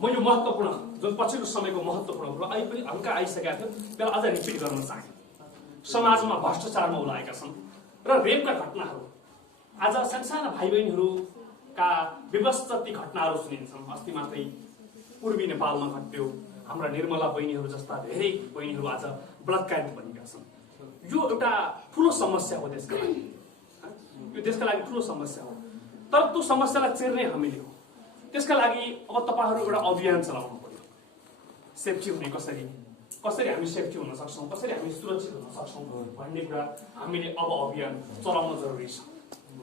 म यो महत्त्वपूर्ण जुन पछिल्लो समयको महत्त्वपूर्ण कुरो अहिले पनि हल्का आइसकेका थियो त्यसलाई अझ रिपिट गर्न चाहे। समाजमा भ्रष्टाचारमा उलाएका छन् र रेपका घटनाहरू आज सानसाना भाइ बहिनीहरूका विवश ती घटनाहरू सुनिन्छन्। अस्ति मात्रै पूर्वी नेपालमा घट्यो। हाम्रा निर्मला बहिनीहरू जस्ता धेरै बहिनीहरू आज बलात्कारित बनेका छन्। यो एउटा ठुलो समस्या हो देशका लागि, यो देशका लागि ठुलो समस्या हो। तर त्यो समस्यालाई चिर्ने हामीले हो। त्यसका लागि अब तपाईहरु एउटा अभियान चलाउनु पर्यो। सेफ्टी हुने कसरी, कसरी हामी सेफ्टी हुन सक्छौं, कसरी हामी सुरक्षित हुन सक्छौं भन्ने कुरा हामीले अब अभियान चलाउन जरुरी छ।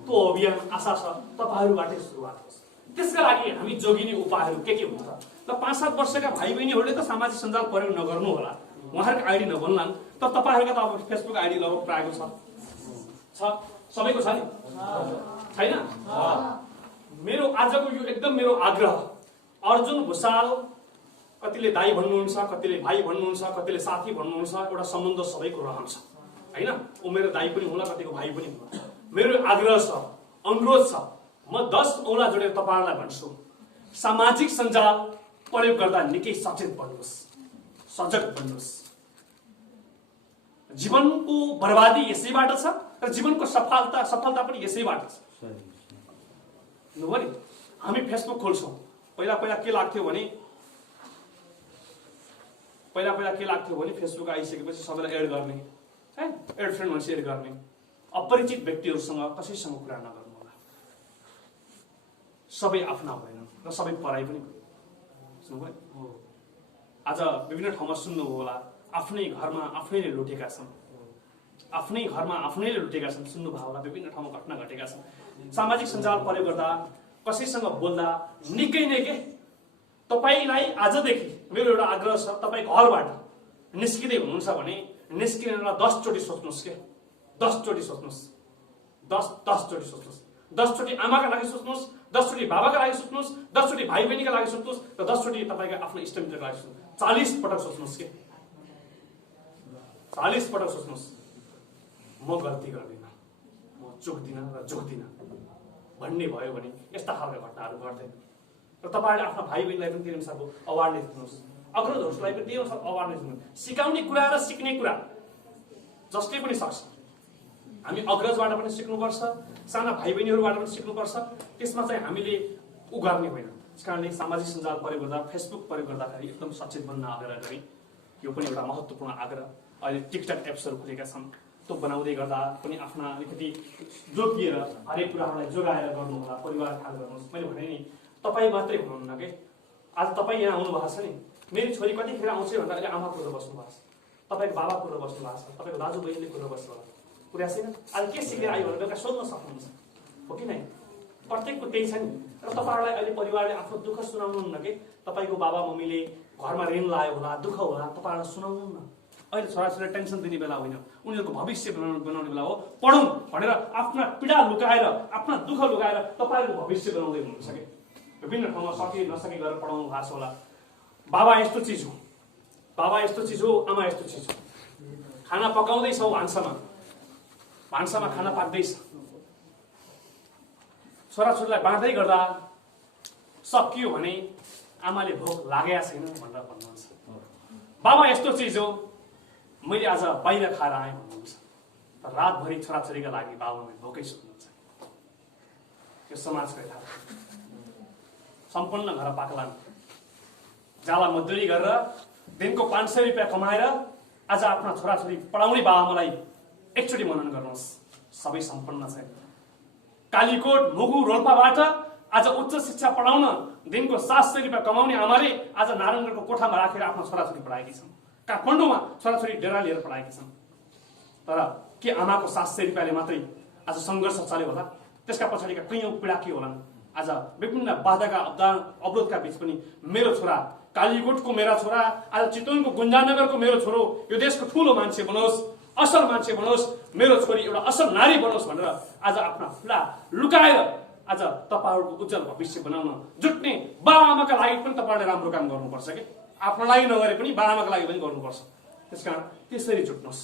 त्यो अभियान आशा छ तपाईहरुबाटै सुरुवात होस्। त्यसका लागि हामी जोगिने उपायहरू के हुन्छ? ल 5-7 वर्षका भाइ बहिनीहरूले त सामाजिक सञ्जाल प्रयोग नगर्नु होला, उहाँहरूको आइडी नबोल्लान्, तर तपाईहरुको त अब फेसबुक आइडी लगभग प्रायको छ सबैको छ नि? छैन? मेरो आजको यो एकदम मेरो आग्रह, अर्जुन भुसाल कतिले दाइ भन्नुहुन्छ, कतिले भाइ भन्नुहुन्छ, कतिले साथी भन्नुहुन्छ, एउटा सम्बन्ध सबैको रहन्छ हैन? उ मेरो दाइ पनि होला, कतिको भाइ पनि होला। मेरो आग्रह छ, अनुरोध छ, म 10 औँला जोडेर तपाईहरुलाई भन्छु, सामाजिक सञ्जाल प्रयोग गर्दा निकै सचेत बन्नुहोस्, सजग बन्नुहोस्। जीवनको बर्बादी यसैबाट छ र जीवनको सफलता पनि यसैबाट छ। नभए हामी फेसबुक खोल्छौं, पहिला के लाग्थ्यो भने फेसबुक आइसकेपछि सबैलाई एड गर्ने है, एड फ्रेन्ड भनेपछि एड गर्ने, अपरिचित व्यक्तिहरूसँग कसैसँग कुरा नगर्नु होला। सबै आफ्ना भएनन् र सबै पराई पनि सुन्नुभयो। आज विभिन्न ठाउँमा सुन्नुभयो होला, आफ्नै घरमा आफैले लुटेका छन्, आफ्नै घरमा आफैले लुटेका छन्, सुन्नुभयो होला। विभिन्न ठाउँमा घटना घटेका छन्। सामाजिक सञ्जाल प्रयोग गर्दा कसैसँग बोल्दा निकै नै के तपाईलाई आजदेखि मेरो एउटा आग्रह छ, तपाई घरबाट निस्किँदै हुनुहुन्छ भने निस्किनेर 10 चोटी सोच्नुहोस् के, 10 चोटी सोच्नुहोस्, 10 चोटी सोच्नुहोस्। 10 चोटी आमाका लागि सोच्नुहोस्, 10 चोटी बाबाका लागि सोच्नुहोस्, 10 चोटी भाइ बहिनीका लागि सोच्नुहोस् र 10 चोटी तपाईका आफ्नो इष्टमित्रका लागि सोच्नुहोस्। 40 पटक सोच्नुहोस् के, 40 पटक सोच्नुहोस्। म गल्ती गर्दिन, म चुक्दिन र झुक्दिन भन्ने भयो भने यस्ता खालका घटनाहरू घट्दैन। र तपाईहरुले आफ्ना भाइ बहिनीलाई पनि त्यही अनुसारको अवेरनेस दिनुहोस्, अग्रजहरूलाई पनि त्यही अनुसार अवेरनेस दिनुहोस्। सिकाउने कुरा र सिक्ने कुरा जसले पनि सक्छ। हामी अग्रजबाट पनि सिक्नुपर्छ, साना भाइ बहिनीहरूबाट पनि सिक्नुपर्छ। त्यसमा चाहिँ हामीले उ गर्ने होइन। त्यसकारणले सामाजिक सञ्जाल प्रयोग गर्दा, फेसबुक प्रयोग गर्दाखेरि एकदम सचेत बन्न आग्रह गरे। यो पनि एउटा महत्त्वपूर्ण आग्रह। अहिले टिकटक एप्सहरू खुलेका छन्, त्यो बनाउँदै गर्दा पनि आफ्ना अलिकति जोगिएर हरेक कुराहरूलाई जोगाएर गर्नु होला। परिवार ख्याल गर्नुहोस्। मैले भने नि तपाई मात्रै हुनुहुन्न के, आज तपाई यहाँ आउनु भएको छ नि, मेरी छोरी कतिखेर आउँछ भन्दा अहिले आमा कुरो बस्नु भएको छ, तपाईको बाबा कुरो बस्नु भएको छ, तपाईको दाजु बहिनीले कुरो बस्नु होला। कुरा छैन? आज के सिकेर आयो भनेर बेलुका सोध्न सक्नुहुन्छ, हो कि नै? प्रत्येकको त्यही छ नि। र तपाईहरुलाई अहिले परिवारले आफ्नो दुःख सुनाउनुहुन्न के, तपाईको बाबा मम्मीले घरमा ऋण लायो होला, दुःख होला, तपाईहरुलाई सुनाउनुहुन्न। अहिले छोराछोरीलाई टेन्सन दिने बेला होइन, उनीहरूको भविष्य बनाउने बेला हो। पढौँ भनेर आफ्ना पीडा लुकाएर, आफ्ना दुःख लुकाएर तपाईहरुको भविष्य बनाउँदै हुनुहुन्छ के। विभिन्न ठाउँमा सके नसके गरेर पढाउनु भएको छ होला। बाबा यस्तो चिज हो, बाबा यस्तो चिज हो, आमा यस्तो चिज हो। खाना पकाउँदैछौ भान्सामा खाना पाक्दैछ, छोराछोरीलाई बाँड्दै गर्दा सकियो भने आमाले भोक लागेको छैन भनेर भन्नुहुन्छ। बाबा यस्तो चिज हो, मैले आज बाहिर खाएर आएँ भन्नुहुन्छ। तर रातभरि छोराछोरीका लागि बाबाले भोकै सुत्नुहुन्छ। यो समाजको यथार्थ। सम्पन्न घर पाक्लान्, जाला मजदुरी गरेर दिनको 500 रुपियाँ कमाएर आज आफ्ना छोराछोरी पढाउने बाबाआमालाई एकचोटि मनन गर्नुहोस्। सबै सम्पन्न छ। कालीकोट, मुगु, रोल्पाबाट आज उच्च शिक्षा पढाउन दिनको 700 रुपियाँ कमाउने आमाले आज नारायणगढको कोठामा राखेर आफ्नो छोराछोरी पढाएकी छन्। काठमाडौँमा छोराछोरी डेरा लिएर पढाएकी छन्। तर के आमाको 700 रुपियाँले मात्रै आज सङ्घर्ष चल्यो होला? त्यसका पछाडिका कैयौं पीडा के होलान्? आज विभिन्न बाधाका अवरोधका बीच पनि मेरो छोरा, कालीकोटको मेरा छोरा, आज चितवनको गुन्जानगरको मेरो छोरो यो देशको ठूलो मान्छे बनोस्, असल मान्छे बनोस्, मेरो छोरी एउटा असल नारी बनोस् भनेर आज आफ्ना पीडा लुकाएर आज तपाईहरुको उज्जवल भविष्य बनाउन जुट्ने बाबाआमाका लागि पनि तपाईहरुले राम्रो काम गर्नुपर्छ के। आफ्नो लागि नगरे पनि बाबाआमाका लागि पनि गर्नुपर्छ। त्यसकारण त्यसरी जुट्नुहोस्।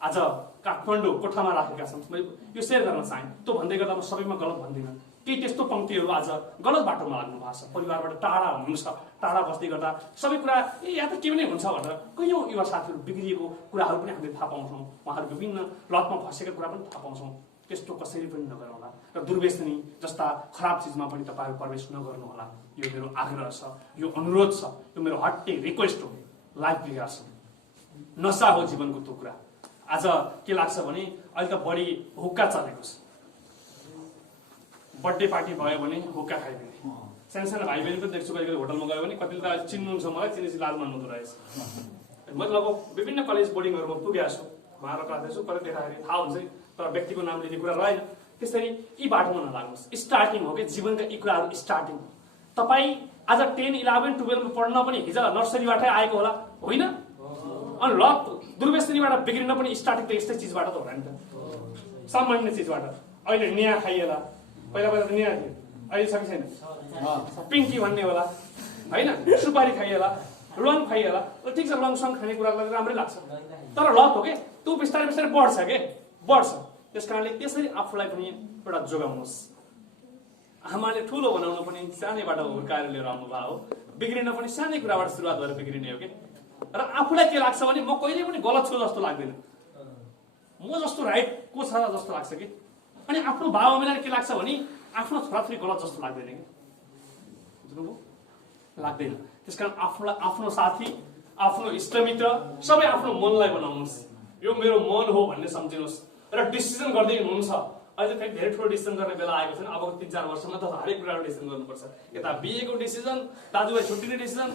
आज काठमाडौँ कोठामा राखेका छन्। मैले यो शेयर गर्न चाहे। त्यो भन्दै गर्दा म सबैमा गलत भन्दिनँ। केही त्यस्तो पङ्क्तिहरू आज गलत बाटोमा लाग्नु भएको छ, परिवारबाट टाढा हुनुहुन्छ, टाढा बस्दै गर्दा सबै कुरा या त के पनि हुन्छ भनेर कैयौँ युवा साथीहरू बिग्रिएको कुराहरू पनि हामीले थाहा पाउँछौँ, उहाँहरू विभिन्न लतमा फँसेका कुरा पनि थाहा पाउँछौँ। त्यस्तो कसैले पनि नगर्नुहोला र दुर्व्यसनी जस्ता खराब चिजमा पनि तपाईँहरू प्रवेश नगर्नुहोला, यो मेरो आग्रह छ, यो अनुरोध छ, यो मेरो हट्टे रिक्वेस्ट हो। लाइफ बिगार्छ, नसा हो जीवनको त्यो कुरा। आज के लाग्छ भने अहिले त बढी हुक्का चलेको छ, बर्थडे पार्टी भयो भने हुक्का खाइदिने, सानो भाइ बहिनी पनि देख्छु, कहिले कहिले होटलमा गयो भने कतिले त चिन्नुहुन्छ मलाई, चिनेपछि लाज मान्नु रहेछ। म लगभग विभिन्न कलेज बोर्डिङहरूमा पुगेको छु, उहाँहरू गर्दैछु, कहिले देखाखेरि थाहा हुन्छ तर व्यक्तिको नाम लिने कुरा रहेन। त्यसरी यी बाटोमा नलाग्नुहोस्, स्टार्टिङ हो कि जीवनका यी कुराहरू स्टार्टिङ। तपाईँ आज 10, 11, 12मा पढ्न पनि हिजो नर्सरीबाटै आएको होला होइन, अनि लत दुर्व्यसनीबाट बिग्रिन पनि स्टार्टिङ त यस्तै चिजबाट त होला नि त, सामान्य चिजबाट। अहिले निया खाइएला, पहिला पहिला त निया थियो, अहिले छ कि छैन, पिङ्की भन्ने होला होइन, सुपारी खाइएला, लङ खाइएला, ठिक छ लङ सङ खाने कुरालाई राम्रै लाग्छ, तर लत हो कि त्यो बिस्तारै बिस्तारै बढ्छ के बढ्छ। त्यस कारणले त्यसरी आफूलाई पनि एउटा जोगाउनुहोस्। आमाले ठुलो बनाउनु पनि सानैबाट हुर्काएर लिएर आउनु भयो हो, बिग्रिन पनि सानै कुराबाट सुरुवात गरेर बिग्रिने हो कि। र आफूलाई के लाग्छ भने म कहिले पनि गलत छु जस्तो लाग्दैन, म जस्तो राइट को छ जस्तो लाग्छ कि। अनि आफ्नो बाबुआमालाई के लाग्छ भने आफ्नो छोराछोरी गलत जस्तो लाग्दैन कि, बुझ्नुभयो, लाग्दैन। त्यसकारण आफूलाई आफ्नो साथी, आफ्नो इष्टमित्र सबै आफ्नो मनलाई बनाउनुहोस्, यो मेरो मन हो भन्ने सम्झिनुहोस् र डिसिजन गर्दै हुनुहुन्छ। अहिले फेरि धेरै ठुलो डिसिजन गर्ने बेला आएको छैन, अब 3-4 वर्षमा त हरेक कुराको डिसिजन गर्नुपर्छ। यता बिहेको डिसिजन, दाजुभाइ छुट्टिने डिसिजन,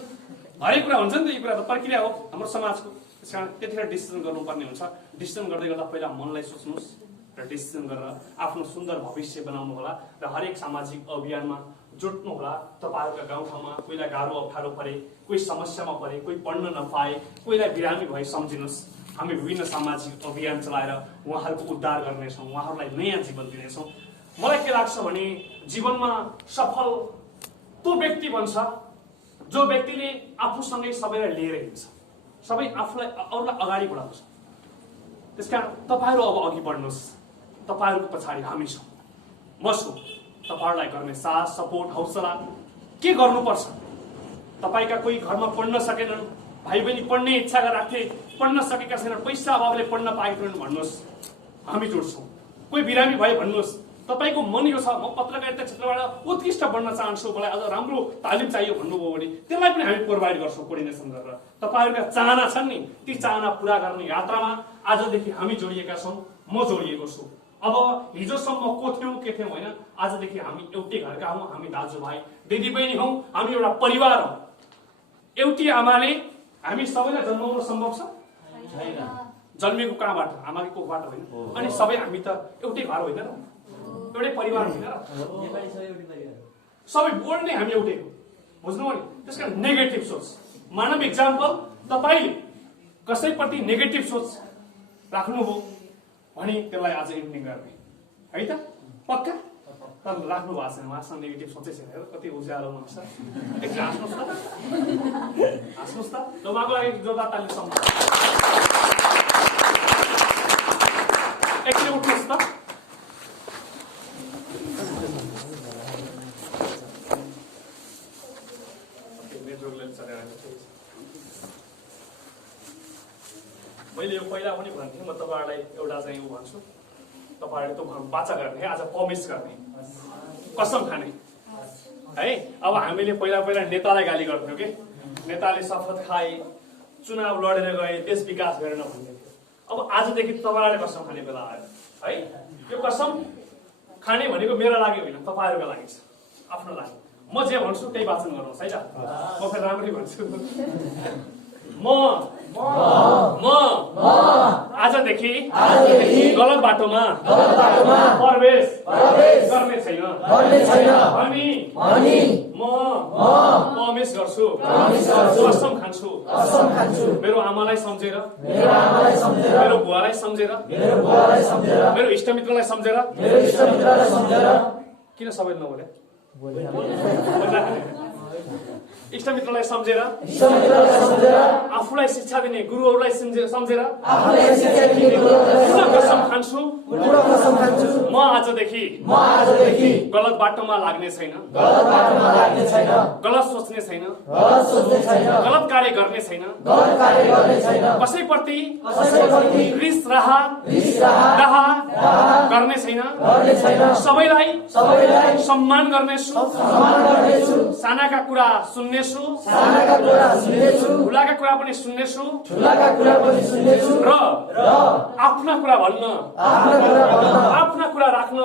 हरेक कुरा हुन्छ नि त, यो कुरा त प्रक्रिया हो हाम्रो समाजको। त्यस कारण त्यतिखेर डिसिजन गर्नुपर्ने हुन्छ। डिसिजन गर्दै गर्दा पहिला मनलाई सोच्नुहोस् र डिसिजन गरेर आफ्नो सुन्दर भविष्य बनाउनु होला र हरेक सामाजिक अभियानमा जुट्नु होला। तपाईँहरूका गाउँठाउँमा कोहीलाई गाह्रो अप्ठ्यारो परे, कोही समस्यामा परे, कोही पढ्न नपाए, कोहीलाई बिरामी भए सम्झिनुहोस्, हामी विभिन्न सामाजिक अभियान चलाएर उहाँहरूको उद्धार गर्नेछौँ, उहाँहरूलाई नयाँ जीवन दिनेछौँ। मलाई के लाग्छ भने जीवनमा सफल त्यो व्यक्ति बन्छ जो व्यक्तिले आफूसँगै सबैलाई लिएर हिँड्छ, सबै आफूलाई अरूलाई अगाडि बढाउँछ। त्यसकारण तपाईँहरू अब अघि बढ्नुहोस्, तपाईँहरूको पछाडि हामी छौँ, म छु। तपाईँहरूलाई गर्ने साथ सपोर्ट हौसला के गर्नुपर्छ। तपाईँका कोही घरमा पढ्न सकेनन्, भाइ बहिनी पढ्ने इच्छा राखे, पढ्न सकेका छैनन्, पैसा अभावले पढ्न पाएका छैनन् भन्नुहोस्, हामी जोड्छौँ। कोही बिरामी भए भन्नुहोस्, तपाईँको मन यो छ म पत्रकारिता क्षेत्रबाट उत्कृष्ट बन्न चाहन्छु, मलाई अझ राम्रो तालिम चाहियो भन्नुभयो भने त्यसलाई पनि हामी प्रोभाइड गर्छौँ कोर्डिनेसन गरेर। तपाईँहरूका चाहना छन् नि, ती चाहना पुरा गर्ने यात्रामा आजदेखि हामी जोडिएका छौँ, म जोडिएको छु। अब हिजोसम्म को थियौँ के थियौँ होइन, आजदेखि हामी एउटै घरका हौँ, हामी दाजुभाइ दिदीबहिनी हौँ, हामी एउटा परिवार हौँ। एउटी आमाले हामी सबैलाई जन्माउन सम्भव छ छैन, जन्मेको कहाँबाट, आमाको कोखबाट होइन, अनि सबै हामी त एउटै घर होइन र, एउटै परिवार होइन र, सबै बोर्ड नै हामी एउटै हो, बुझ्नुभयो नि। त्यसकारण नेगेटिभ सोच, मानव इक्जाम्पल तपाईँले कसैप्रति नेगेटिभ सोच राख्नुभयो भने त्यसलाई आज इन्डिङ गर्ने है त, पक्का। तर राख्नु भएको छैन, उहाँसँग नेगेटिभ सोचै छैन, कति उज्यालोमा हुन्छ। एकछिन हाँस्नुहोस् त, हाँस्नुहोस् त, ल उहाँको लागि जोरदार ताली सम्म। एकछिन उठ्नुहोस् त, मैले यो पहिला पनि भन्थेँ, म तपाईँहरूलाई एउटा चाहिँ यो भन्छु, तपाईँहरूले त्यो बाचा गर्ने, आज प्रमिस गर्ने, कसम खाने है। अब हामीले पहिला पहिला नेतालाई गाली गर्थ्यौँ कि नेताले शपथ खाए, चुनाव लडेर गए, देश विकास गरेन भन्ने थियो। अब आजदेखि तपाईँहरूले कसम खाने बेला आयो है। यो कसम खाने भनेको मेरो लागि होइन, तपाईँहरूको लागि छ, आफ्नो लागि। म जे भन्छु त्यही वाचन गर्नुहोस् है त, म फेरि राम्ररी भन्छु। म आजदेखि गलत बाटोमा प्रवेश गर्ने छैन अनि म प्रमिस गर्छु, कसम खान्छु, मेरो आमालाई सम्झेर, मेरो बुवालाई सम्झेर, मेरो इष्टमित्रलाई सम्झेर। किन सबै नबोले इष्टमित्रलाई सम्झेर आफूलाई शिक्षा दिने गुरुहरूलाई सम्झेर कसम खान्छु म आजदेखि गलत बाटोमा लाग्ने छैन, गलत सोच्ने छैन, गलत कार्य गर्ने छैन, कसैप्रति रिस राह गर्ने छैन, सबैलाई सम्मान गर्नेछु, सानाका कुरा सुन्नेछु, ठुलाका कुरा पनि सुन्नेछु र आफ्ना कुरा भन्न, आफ्ना कुरा राख्न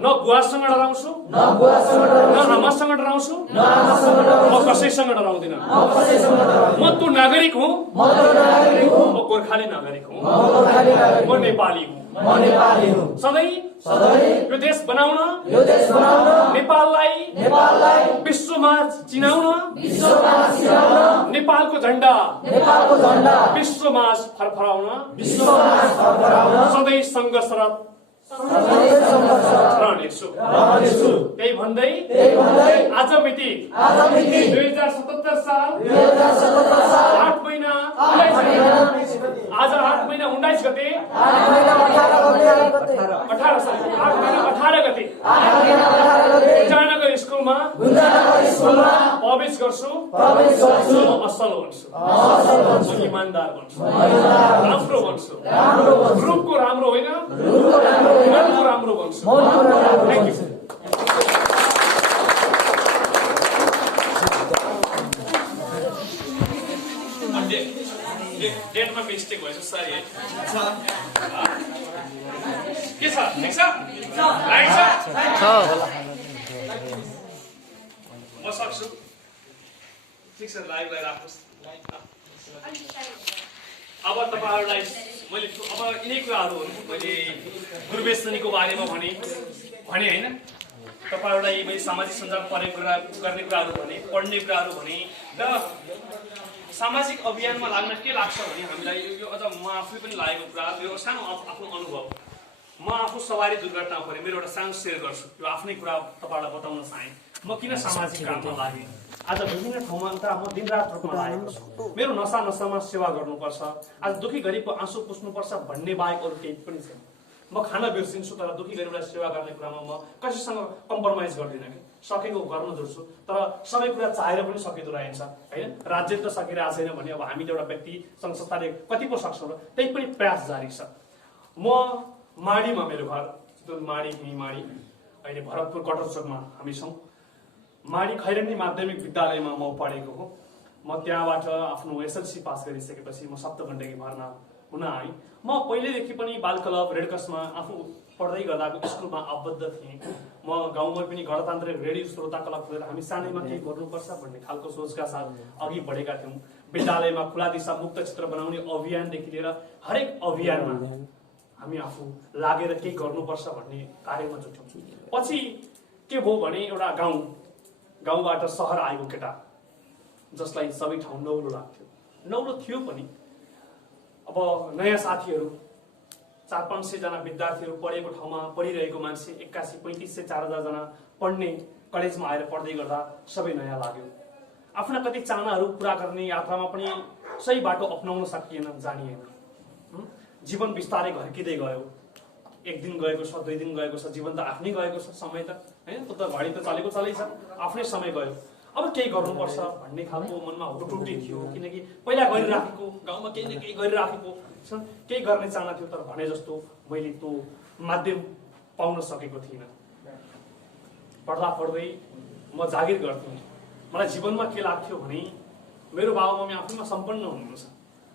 न बुवासँग डराउँछु न आमासँग डराउँछु, म कसैसँग डराउँदिन। म त्यो नागरिक हुँ, म गोर्खाली नागरिक हुँ, म नेपाली हुँ। सधैँ यो देश बनाउन, नेपाललाई विश्वमा चिनाउन, नेपालको झण्डा विश्वमा फरफराउन सधैँ सङ्घर्षरत रहनेछु। त्यही भन्दै आज मिति 2077 साल 8 महिना 19 गते 18 गते गुन्जानगर स्कुलमा प्रवेश गर्छु। म असल बन्छु, म इमान्दार बन्छु, राम्रो बन्छु, ग्रुपको राम्रो होइन मनको राम्रो बन्छु। Thank you. डेटमा मिस्टेक भएछ, सरी है। के छ, ठिक छ, राइट छ, म सक्छु। ठिक छ, लाइभलाई राख्नुहोस्। अब तपाईँहरूलाई मैले अब यिनै कुराहरू मैले गुरुवेशनीको बारेमा भने होइन, तपाईँहरूलाई मैले सामाजिक सञ्जाल प्रयोग गर्ने कुराहरू भने, पढ्ने कुराहरू भने र सामाजिक अभियानमा लाग्न के लाग्छ भने हामीलाई यो अझ म आफै पनि लागेको कुरा, यो सानो आफ्नो अनुभव। म आफू सवारी दुर्घटना परे, मेरो एउटा सानो सेयर गर्छु। यो आफ्नै कुरा तपाईँहरूलाई बताउन चाहेँ। म किन सामाजिक काममा लागेँ। आज विभिन्न ठाउँमा म दिनरात रूपमा लागेको छु। मेरो नसामा सेवा गर्नुपर्छ, आज दुखी गरिबको आँसु पुस्नुपर्छ भन्ने बाहेक अरू केही पनि छैन। म खान बिर्सिन्छु तर दुखी गरिबलाई सेवा गर्ने कुरामा म कसैसँग कम्प्रोमाइज गर्दिनँ कि सकेको गर्न जोड्छु। तर सबै कुरा चाहेर पनि सकिँदो रहेछ होइन। राज्य त सकिरहेको छैन भने अब हामीले एउटा व्यक्ति संस्थाले कति पो सक्छौँ र त्यही पनि प्रयास जारी छ। म माडीमा मेरो घर माडी अहिले भरतपुर कटक चोकमा हामी छौँ। माडी खैरेनी माध्यमिक विद्यालयमा म पढेको हो। म त्यहाँबाट आफ्नो एसएलसी पास गरिसकेपछि म सप्तगण्डकी भर्ना हुन आएँ। म पहिलेदेखि पनि बाल क्लब रेडक्रसमा आफू पढ्दै गर्दाको स्कुलमा आबद्ध थिएँ। म गाउँमा पनि गणतान्त्रिक रेडियो श्रोता क्लब खोलेर हामी सानैमा केही गर्नुपर्छ भन्ने खालको सोचका साथ अघि बढेका थियौँ। विद्यालयमा खुला दिशा मुक्त चित्र बनाउने अभियानदेखि लिएर हरेक अभियानमा हामी आफू लागेर केही गर्नुपर्छ भन्ने कार्यमा जुट्यौँ। पछि के भयो भने एउटा गाउँबाट सहर आएको केटा जसलाई सबै ठाउँ नौलो लाग्थ्यो, नौलो थियो पनि। अब नयाँ साथीहरू 400-500 जना विद्यार्थीहरू पढेको ठाउँमा पढिरहेको मान्छे 81, 3500, 4000 जना पढ्ने कलेजमा आएर पढ्दै गर्दा सबै नयाँ लाग्यो। आफ्ना कति चाहनाहरू पुरा गर्ने यात्रामा पनि सही बाटो अपनाउन सकिएन, जानिएन। जीवन बिस्तारै घर्किँदै गयो। एक दिन गएको छ, 2 दिन गएको छ, जीवन त आफ्नै गएको छ, समय त होइन, त्यो त घडी त चलेको चलेछ, आफ्नै समय गयो। अब केही गर्नुपर्छ भन्ने खालको मनमा हुटुटी थियो, किनकि पहिला गरिराखेको गाउँमा केही न केही गरिराखेको केही गर्ने चाहना थियो। तर भने जस्तो मैले त्यो माध्यम पाउन सकेको थिइनँ। पढ्दा पढ्दै म जागिर गर्थेँ। मलाई जीवनमा के लाग्थ्यो भने मेरो बाबुआमा आफैमा सम्पन्न हुनुहुन्छ,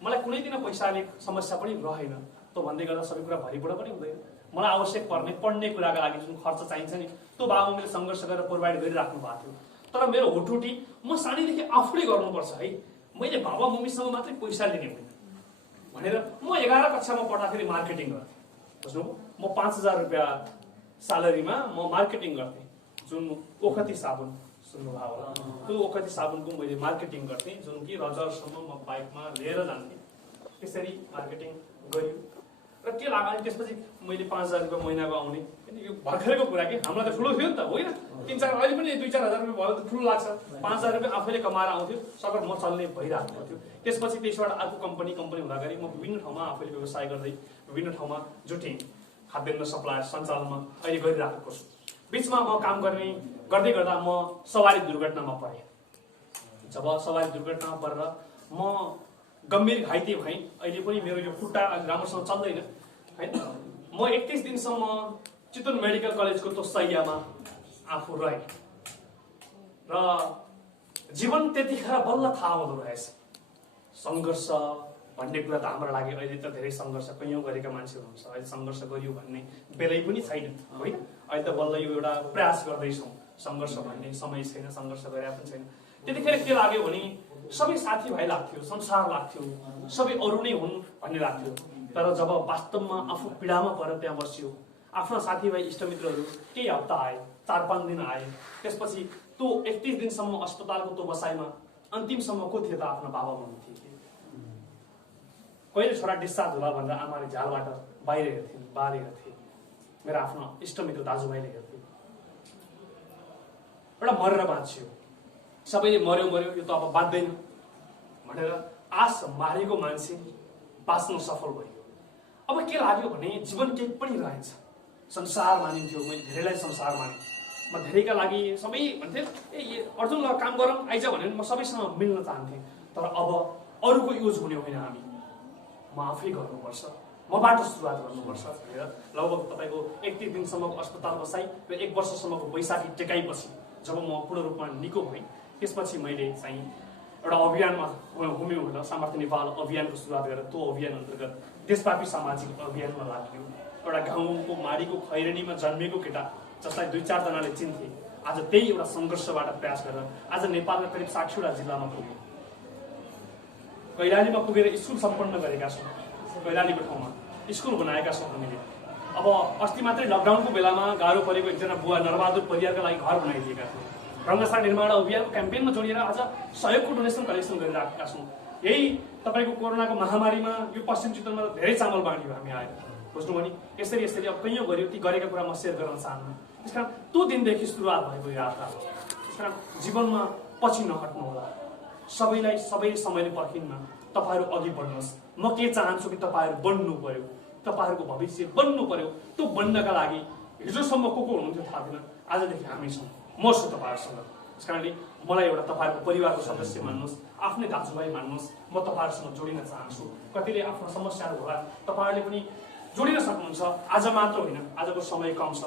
मलाई कुनै दिन पैसाले समस्या पनि रहेन। त्यो भन्दै गर्दा सबै कुरा भरिबाट पनि हुँदैन। मलाई आवश्यक पर्ने पढ्ने कुराका लागि जुन खर्च चाहिन्छ नि त्यो बाबुआमाले सङ्घर्ष गरेर प्रोभाइड गरिराख्नु भएको थियो। तर मेरो हुटुटी म सानैदेखि आफूले गर्नुपर्छ है, मैले बाबा मम्मीसँग मात्रै पैसा लिने होइन भनेर म 11 कक्षामा पढ्दाखेरि मार्केटिङ गर्थेँ। बुझ्नुभयो, म 5000 रुपियाँ स्यालेरीमा म मार्केटिङ गर्थेँ। जुन ओखती साबुन सुन्नुभयो होला, त्यो ओखती साबुनको मैले मार्केटिङ गर्थेँ, जुन कि रजरसम्म म बाइकमा लिएर जान्थेँ। त्यसरी मार्केटिङ गऱ्यो र र के लाग्यो अनि त्यसपछि मैले 5,000 रुपियाँ महिनाको आउने यो भर्खरको कुरा कि हामीलाई त ठुलो थियो नि त होइन 3-4 अहिले पनि 2-4 हजार रुपियाँ भयो त ठुलो लाग्छ 5,000 रुपियाँ आफैले कमाएर आउँथ्यो सबै म चल्ने भइरहेको थियो त्यसपछि त्यसबाट अर्को कम्पनी हुँदाखेरि म विभिन्न ठाउँमा आफैले व्यवसाय गर्दै विभिन्न ठाउँमा जुटेँ खाद्यान्न सप्लायर सञ्चालनमा अहिले गरिरहेको छु बीचमा म काम गर्दै गर्दा म सवारी दुर्घटनामा परेँ जब सवारी दुर्घटनामा परेर म गम्भीर घाइते भएँ अहिले पनि मेरो यो खुट्टा राम्रोसँग चल्दैन हैन म 31 दिनसम्म चितवन मेडिकल कलेजको त्यो शैय्यामा आफू रहेँ र जीवन त्यतिखेर बल्ल थाहा हुँदो रहेछ सङ्घर्ष भन्ने कुरा त हाम्रो लागि अहिले त धेरै सङ्घर्ष कैयौँ गरेका मान्छेहरू हुन्छ अहिले सङ्घर्ष गरियो भन्ने बेलै पनि छैन होइन अहिले त बल्ल यो एउटा प्रयास गर्दैछौँ सङ्घर्ष भन्ने समय छैन सङ्घर्ष गरे पनि छैन त्यतिखेर के लाग्यो भने सबै साथीभाइ लाग्थ्यो संसार लाग्थ्यो सबै अरू नै हुन् भन्ने लाग्थ्यो तर जब वास्तवमा आफू पीडामा परेर त्यहाँ बस्यो आफ्ना साथीभाइ इष्टमित्रहरू केही हप्ता आए 4-5 दिन आए त्यसपछि त्यो 31 दिनसम्म अस्पतालको त्यो बसाइमा अन्तिमसम्म को थियो त आफ्नो बाबा मम्मी थिए कहिले छोरा डिस्चार्ज होला भनेर आमाले झ्यालबाट बाहिर हेर्थिन् बाहिर हेर्थे मेरो आफ्नो इष्टमित्र दाजुभाइले हेर्थे एउटा मरेर बाँच्यो सबैले मर्यो यो त अब बाँच्दैन भनेर आश मारेको मान्छे बाँच्न सफल भयो अब के लाग्यो भने जीवन केही पनि रहेछ संसार मानिन्थ्यो मैले धेरैलाई संसार माने म धेरैका लागि सबै भन्थे अर्जुन काम गरौँ आइज भने म सबैसँग मिल्न चाहन्थेँ तर अब अरूको युज हुने होइन हामी म आफै गर्नुपर्छ मबाट सुरुवात गर्नुपर्छ भनेर लगभग तपाईँको 31 दिनसम्मको अस्पताल बसाइ र 1 वर्षसम्मको बैशाखी टेकाइपछि जब म पूर्ण रूपमा निको भएँ त्यसपछि मैले चाहिँ एउटा अभियानमा हुम्यौँ भनेर सामर्थ्य नेपाल अभियानको सुरुवात गरेर त्यो अभियान अन्तर्गत देशव्यापी सामाजिक अभियानमा लाग्यो एउटा गाउँको माडीको खैरेनीमा जन्मेको केटा जसलाई 2-4 जनाले चिन्थे आज त्यही एउटा सङ्घर्षबाट प्रयास गरेर आज नेपालका करिब 60वटा जिल्लामा पुग्यो कैलालीमा पुगेर स्कुल सम्पन्न गरेका छौँ कैलालीको ठाउँमा स्कुल बनाएका छौँ हामीले अब अस्ति मात्रै लकडाउनको बेलामा गाह्रो परेको एकजना बुवा नरबहादुर परिवारका लागि घर बनाइदिएका थियौँ रङ्गशाला निर्माण अभियानको क्याम्पेनमा जोडिएर आज सहयोगको डोनेसन कलेक्सन गरिराखेका छौँ यही तपाईँको कोरोनाको महामारीमा यो पश्चिम चितवनमा धेरै चामल बाँड्यो हामी आएर बुझ्नुभयो नि यसरी अब कैयौँ गर्यो ती गरेका कुरा म सेयर गर्न चाहन्छु त्यसकारण त्यो दिनदेखि सुरुवात भएको यात्रा हो त्यसकारण जीवनमा पछि नहट्नु होला सबैलाई सबै समयले पर्खिन्न तपाईँहरू अघि बढ्नुहोस् म के चाहन्छु कि तपाईँहरू बन्नु पर्यो तपाईँहरूको भविष्य बन्नु पर्यो त्यो बन्नका लागि हिजोसम्म को हुनुहुन्थ्यो थाहा थिएन आजदेखि हामी छौँ म छु तपाईँहरूसँग त्यस कारणले मलाई एउटा तपाईँहरूको परिवारको सदस्य मान्नुहोस् आफ्नै दाजुभाइ मान्नुहोस् म तपाईँहरूसँग जोडिन चाहन्छु कतिले आफ्नो समस्याहरू होला तपाईँहरूले पनि जोडिन सक्नुहुन्छ आज मात्र होइन आजको समय कम छ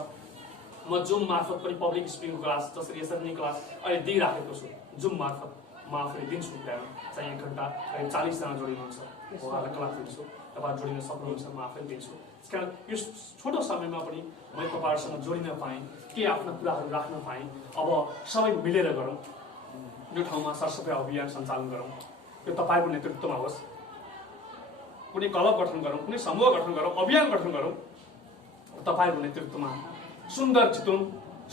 म जुम मार्फत पनि पब्लिक स्पिकिङ क्लास जसरी यसरी नै क्लास अहिले दिइराखेको छु जुम मार्फत म आफूले दिन्छु बिहान चाहिँ 1 घन्टा करिब 40 जना जोडिनुहुन्छ उहाँलाई क्लास दिन्छु तपाईँ जोडिन सक्नुहुन्छ म आफैले दिन्छु त्यसकारण यो छोटो समयमा पनि मैले तपाईँहरूसँग जोडिन पाएँ के आफ्ना कुराहरू राख्न पाएँ अब सबै मिलेर गरौँ यो ठाउँमा सरसफाइ अभियान सञ्चालन गरौँ यो तपाईँको नेतृत्वमा होस् कुनै क्लब गठन गरौँ कुनै समूह गठन गरौँ अभियान गठन गरौँ तपाईँहरूको नेतृत्वमा सुन्दर चितवन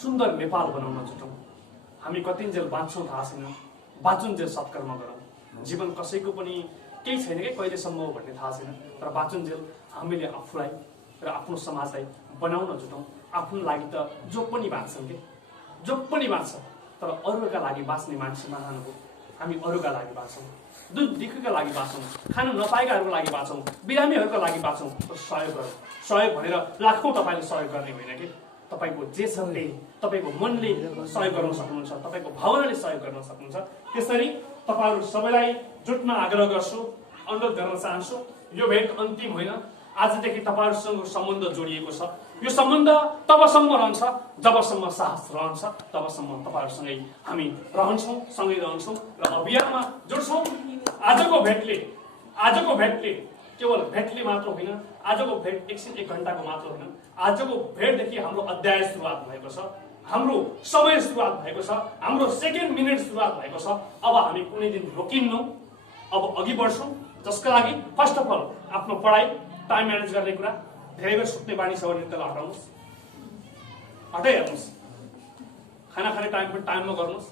सुन्दर नेपाल बनाउन जुटौँ हामी कतिन्जेल बाँच्छौँ थाहा छैन बाँचुन्जेल सत्कर्म गरौँ जीवन कसैको पनि केही छैन कि कहिलेसम्म हो भन्ने थाहा छैन तर बाँचुन्जेल हामीले आफूलाई र आफ्नो समाजलाई बनाउन जुटौँ आफ्नो लागि त जो पनि बाँच्छन् कि जो पनि बाँच्छ तर अरूका लागि बाँच्ने मान्छे नहानुको हामी अरूका लागि बाँच्छौँ दुध दुःखका लागि बाँच्छौँ खानु नपाएकाहरूको लागि बाँच्छौँ बिरामीहरूको लागि बाँच्छौँ सहयोग गरौँ सहयोग भनेर लाखौँ तपाईँले सहयोग गर्ने होइन कि तपाईँको जे छले तपाईँको मनले सहयोग गर्न सक्नुहुन्छ तपाईँको भावनाले सहयोग गर्न सक्नुहुन्छ त्यसरी तपाईँहरू सबैलाई जुट्न आग्रह गर्छु अनुरोध गर्न चाहन्छु यो भेट अन्तिम होइन आजदेखि तपाईँहरूसँग सम्बन्ध जोडिएको छ यो सम्बन्ध तबसम्म रहन्छ जबसम्म साहस रहन्छ तबसम्म तपाईँहरूसँगै हामी रहन्छौँ सँगै रहन्छौँ र अभियानमा जुट्छौँ आजको भेटले केवल भेटले मात्र होइन आजको भेट 1 घन्टाको मात्र होइन आजको भेटदेखि हाम्रो अध्याय सुरुवात भएको छ हाम्रो समय सुरुवात भएको छ हाम्रो सेकेन्ड मिनट सुरुवात भएको छ अब हामी कुनै दिन रोकिन्नौँ अब अघि बढ्छौँ जसका लागि फर्स्ट अफ अल आफ्नो पढाइ टाइम म्यानेज गर्ने कुरा धेरै बेर सुत्ने बानी छ भने त्यसलाई हटाइहाल्नुहोस् खाना खाने टाइम पनि टाइममा गर्नुहोस्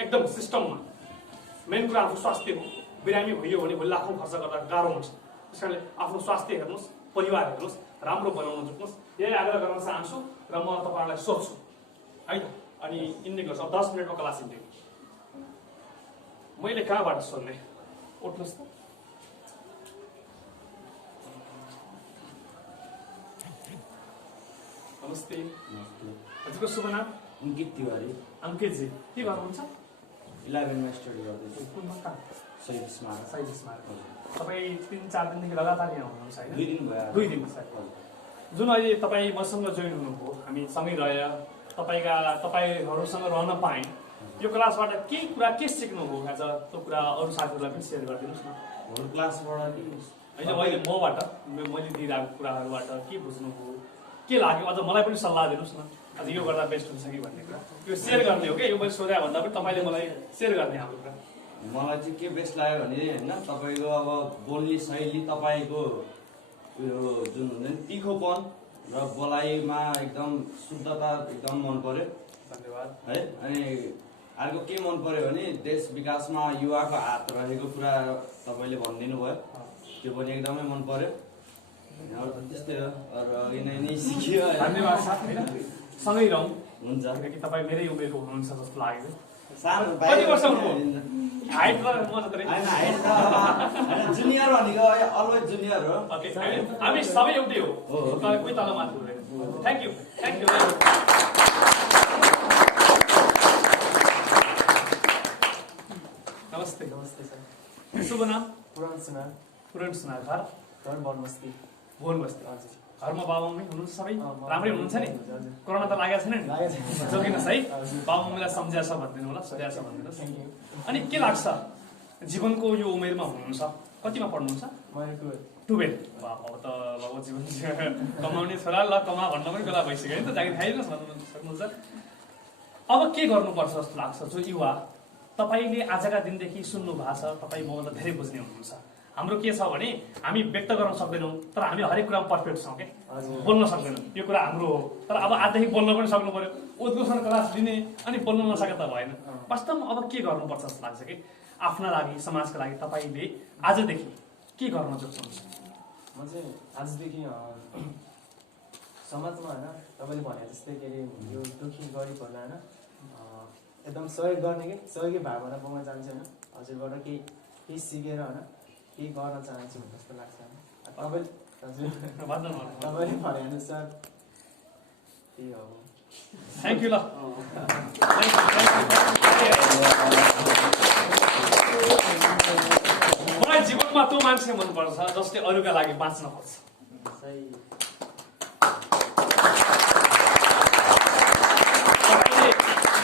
एकदम सिस्टममा मेन कुरा आफ्नो स्वास्थ्य हो बिरामी भइयो भने भोलि लाखौँ खर्च गर्दा गाह्रो हुन्छ त्यस कारणले आफ्नो स्वास्थ्य हेर्नुहोस् परिवार हेर्नुहोस्, राम्रो बनाउन जुट्नुहोस्, यही आग्रह गर्न चाहन्छु र म तपाईँहरूलाई सोध्छु है त। अनि यिनले गर्छ 10 मिनटमा क्लास इन्टेक मैले कहाँबाट सोध्ने? उठ्नुहोस् त। नमस्ते। हजुरको शुभ नाम? अंकित तिवारी। अंकितजी के गर्नुहुन्छ? 11 मा स्टडी गर्दैछु। कुनमा कहाँ? शहीद स्मारक। शहीद स्मारक। तपाईँ 3-4 दिनदेखि लगातार यहाँ हुनुहुन्छ हैन? 2 दिन भयो। 2 दिन भयो। जुन अहिले तपाईँ मसँग जोइन हुनुभयो, हामी सँगै रहे, तपाईँहरूसँग रहन पाएँ, यो क्लासबाट के कुरा के सिक्नुभयो आज त्यो कुरा अरू साथीहरूलाई पनि सेयर गरिदिनुहोस् न। होल क्लासबाट होइन, अहिले मबाट मैले दिइरहेको कुराहरूबाट के बुझ्नुभयो, के लाग्यो, अझ मलाई पनि सल्लाह दिनुहोस् न। आज यो गर्दा बेस्ट हुन्छ कि भन्ने कुरा यो सेयर गर्ने हो क्या। यो मैले सोधे भन्दा पनि तपाईँले मलाई सेयर गर्ने हाम्रो कुरा। मलाई चाहिँ के बेस्ट लाग्यो भने हैन, तपाईको अब बोल्ने शैली, तपाईको यो जुन हुन्छ नि तीखोपन र बोलाइमा एकदम शुद्धता एकदम मन पर्यो। धन्यवाद है। अनि अर्को के मन पर्यो भने देश विकासमा युवाको हात रहेको कुरा तपाईँले भनिदिनु भयो, त्यो पनि एकदमै मन पर्यो। त्यस्तै हो, अरू यिनै सिक्यो। धन्यवाद साथ हैन, सँगै रहौँ। हुन्छ। किनकि तपाईँ मेरै उमेरको हुनुहुन्छ जस्तो लाग्यो। सानो कति वर्ष हुनुभयो? हाइट र म जत्रै हैन, हाइट त हैन, जुनियर भनेको अलवेज जुनियर हो। ओके, हामी सबै एउटै हो। कोही तल माथि हुँदैन। थ्याङ्क यू नमस्ते। नमस्ते सर। शुभ नाम? पुराण सुनार। पुरण सुनार। घर? घर बनबस्ती। बनबस्ती। हजुर। घरमा बाबामम्मी हुनुहुन्छ सबै? राम्रै हुनुहुन्छ नि? हजुर। कोरोना त लागेको छैन नि? लागेको छैन। जोगिनुहोस् है। हजुर। बाबामम्मीलाई सम्झिया छ भनिदिनु होला, सोध्या छ भनिदिनुहोस्। Thank you. अनि के लाग्छ जीवनको यो उमेरमा हुनुहुन्छ? कतिमा पढ्नुहुन्छ? मैले 12। अब त अब जीवन कमाउने छोरा ल कमा भन्न पनि बेला भइसक्यो नि त, जागिर खाइदिनुहोस् भन्नु सक्नुहुन्छ। अब के गर्नुपर्छ जस्तो लाग्छ? जो युवा तपाईँले आजका दिनदेखि सुन्नु भएको छ, तपाईँ मभन्दा धेरै बुझ्ने हुनुहुन्छ। हाम्रो के छ भने हामी व्यक्त गर्न सक्दैनौँ, तर हामी हरेक कुरामा पर्फेक्ट छौँ क्या, बोल्न सक्दैनौँ। यो कुरा हाम्रो हो, तर अब आजदेखि बोल्न पनि सक्नु पर्यो। उद्घोषण क्लास दिने अनि बोल्न नसके त भएन। वास्तवमा अब के गर्नुपर्छ जस्तो लाग्छ कि आफ्ना लागि, समाजका लागि तपाईँले आजदेखि के गर्न चाहनुहुन्छ? म चाहिँ आजदेखि समाजमा होइन तपाईँले भने जस्तै के अरे यो दुःखी गरिबहरूलाई होइन एकदम सहयोग गर्ने कि सहयोगी भावना पाउन चाहन्छु होइन। हजुरबाट केही सिकेर होइन केही गर्न चाहन्छु जस्तो लाग्छ होइन। तपाईँले हजुर तपाईँले भने अनुसार त्यही हो। Thank you. ल मलाई जीवनमा त्यो मान्छे मनपर्छ जसले अरूका लागि बाँच्न खोज्छ। सही।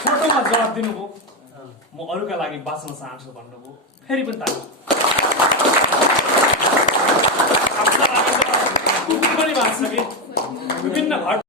फोटोमा जवाब दिनुभयो, म अरूका लागि बाँच्न चाहन्छु भन्नुभयो, फेरि पनि ताली। आफ्ना लागि त कुकुर पनि बाँच्छ कि विभिन्न